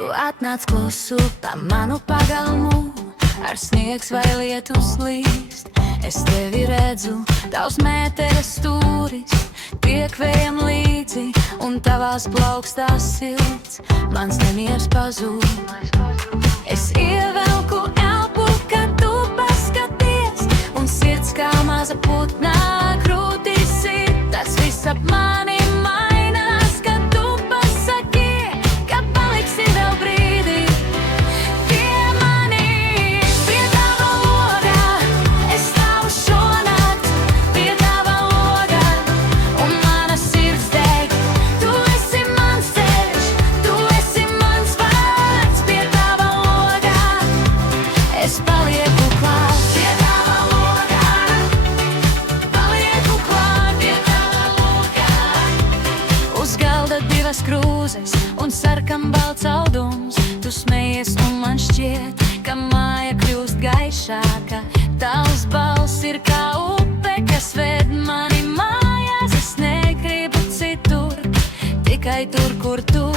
Tu atnāc klusu pa manu pagalmu, ar sniegs vai lietus līst. Es tevi redzu, tavs mēteres stūris tiek vējam līdzi, un tavās plaukstās silts mans nemiers pazūd. Es ievelku elpu, kad tu paskaties, un sirds kā maza putnā krūtīs ir. Tas viss ap mani mainās, kad tu pasaki, ka paliksi vēl brīdi pie manis. Pie tava logā es stāvu šonakt, pie tava logā, un mana sirds deg. Tu esi mans ceļš, tu esi mans vārds. Pie tava logā es palieku klāt. Pie tava logā palieku klāt. Pie tava logā uz galda divas krūzes un sarkanbalts audums. Tu smejies un man šķiet, ka māja kļūst gaišāka. Tavs balss ir kā upe, kas ved mani mājās. Es negribu citur, tikai tur, kur tu